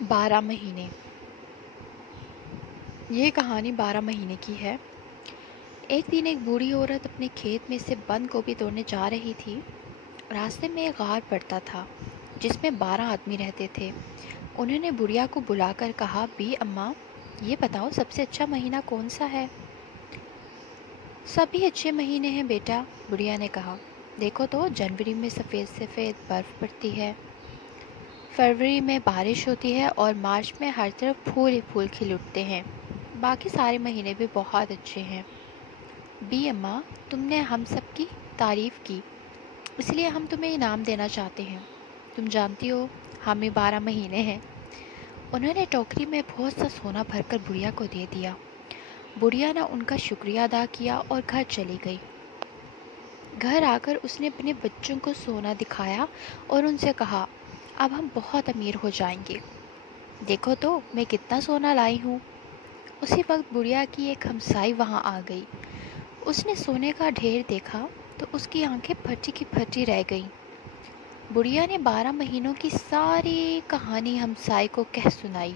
12 مہینے۔ یہ کہانی 12 مہینے کی ہے۔ ایک دن ایک بوڑھی عورت اپنے کھیت میں سے بند گوبھی توڑنے جا رہی تھی۔ راستے میں ایک غار پڑتا تھا جس میں 12 آدمی رہتے تھے۔ انہوں نے بڑھیا کو بلا کر کہا، بی اماں، یہ بتاؤ سب سے اچھا مہینہ کون سا ہے؟ سبھی اچھے مہینے ہیں بیٹا، بڑھیا نے کہا۔ دیکھو تو جنوری میں سفید سفید برف پڑتی ہے، فروری میں بارش ہوتی ہے اور مارچ میں ہر طرف پھول ہی پھول کھل اٹھتے ہیں۔ باقی سارے مہینے بھی بہت اچھے ہیں۔ بی اماں، تم نے ہم سب کی تعریف کی، اس لیے ہم تمہیں انعام دینا چاہتے ہیں۔ تم جانتی ہو ہمیں 12 مہینے ہیں۔ انہوں نے ٹوکری میں بہت سا سونا بھر کر بڑھیا کو دے دیا۔ بڑھیا نے ان کا شکریہ ادا کیا اور گھر چلی گئی۔ گھر آ کر اس نے اپنے بچوں کو سونا دکھایا اور ان سے کہا، اب ہم بہت امیر ہو جائیں گے۔ دیکھو تو میں کتنا سونا لائی ہوں۔ اسی وقت بڑھیا کی ایک ہمسائی وہاں آ گئی۔ اس نے سونے کا ڈھیر دیکھا تو اس کی آنکھیں پھٹی کی پھٹی رہ گئیں۔ بڑھیا نے 12 مہینوں کی ساری کہانی ہمسائی کو کہہ سنائی۔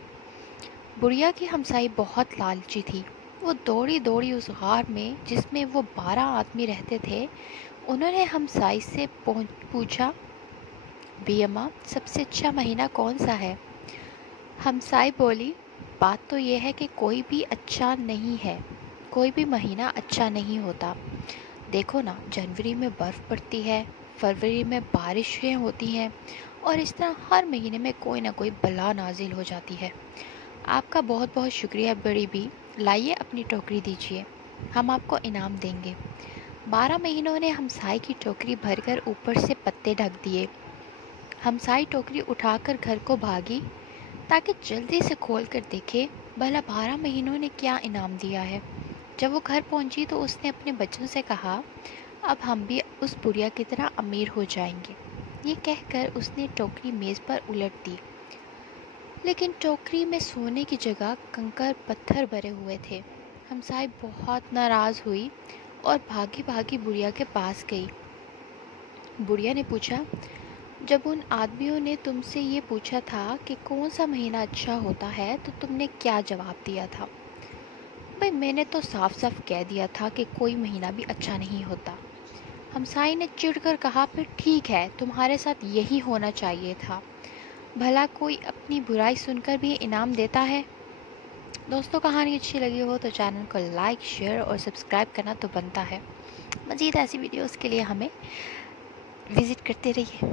بڑھیا کی ہمسائی بہت لالچی تھی۔ وہ دوڑی دوڑی اس غار میں جس میں وہ 12 آدمی رہتے تھے، انہوں نے ہمسائی سے پوچھا، بی اماں، سب سے اچھا مہینہ کون سا ہے؟ ہمسائی بولی، بات تو یہ ہے کہ کوئی بھی اچھا نہیں ہے، کوئی بھی مہینہ اچھا نہیں ہوتا۔ دیکھو نا، جنوری میں برف پڑتی ہے، فروری میں بارشیں ہوتی ہیں اور اس طرح ہر مہینے میں کوئی نہ کوئی بلا نازل ہو جاتی ہے۔ آپ کا بہت بہت شکریہ بڑی بی، لائیے اپنی ٹوکری دیجیے، ہم آپ کو انعام دیں گے۔ 12 مہینوں نے ہمسائی کی ٹوکری بھر کر اوپر سے پتے ڈھک دیے۔ ہمسائی ٹوکری اٹھا کر گھر کو بھاگی تاکہ جلدی سے کھول کر دیکھے بھلا 12 مہینوں نے کیا انعام دیا ہے۔ جب وہ گھر پہنچی تو اس نے اپنے بچوں سے کہا، اب ہم بھی اس بڑھیا کی طرح امیر ہو جائیں گے۔ یہ کہہ کر اس نے ٹوکری میز پر الٹ دی، لیکن ٹوکری میں سونے کی جگہ کنکر پتھر بھرے ہوئے تھے۔ ہمسائی بہت ناراض ہوئی اور بھاگی بھاگی بڑھیا کے پاس گئی۔ بڑھیا نے پوچھا، جب ان آدمیوں نے تم سے یہ پوچھا تھا کہ کون سا مہینہ اچھا ہوتا ہے تو تم نے کیا جواب دیا تھا؟ بھئی میں نے تو صاف صاف کہہ دیا تھا کہ کوئی مہینہ بھی اچھا نہیں ہوتا۔ ہمسائی نے چڑ کر کہا، پھر ٹھیک ہے، تمہارے ساتھ یہی ہونا چاہیے تھا۔ بھلا کوئی اپنی برائی سن کر بھی انعام دیتا ہے؟ دوستوں، کہانی اچھی لگی ہو تو چینل کو لائک، شیئر اور سبسکرائب کرنا تو بنتا ہے۔ مزید ایسی ویڈیوز کے لیے ہمیں وزٹ کرتے رہیے۔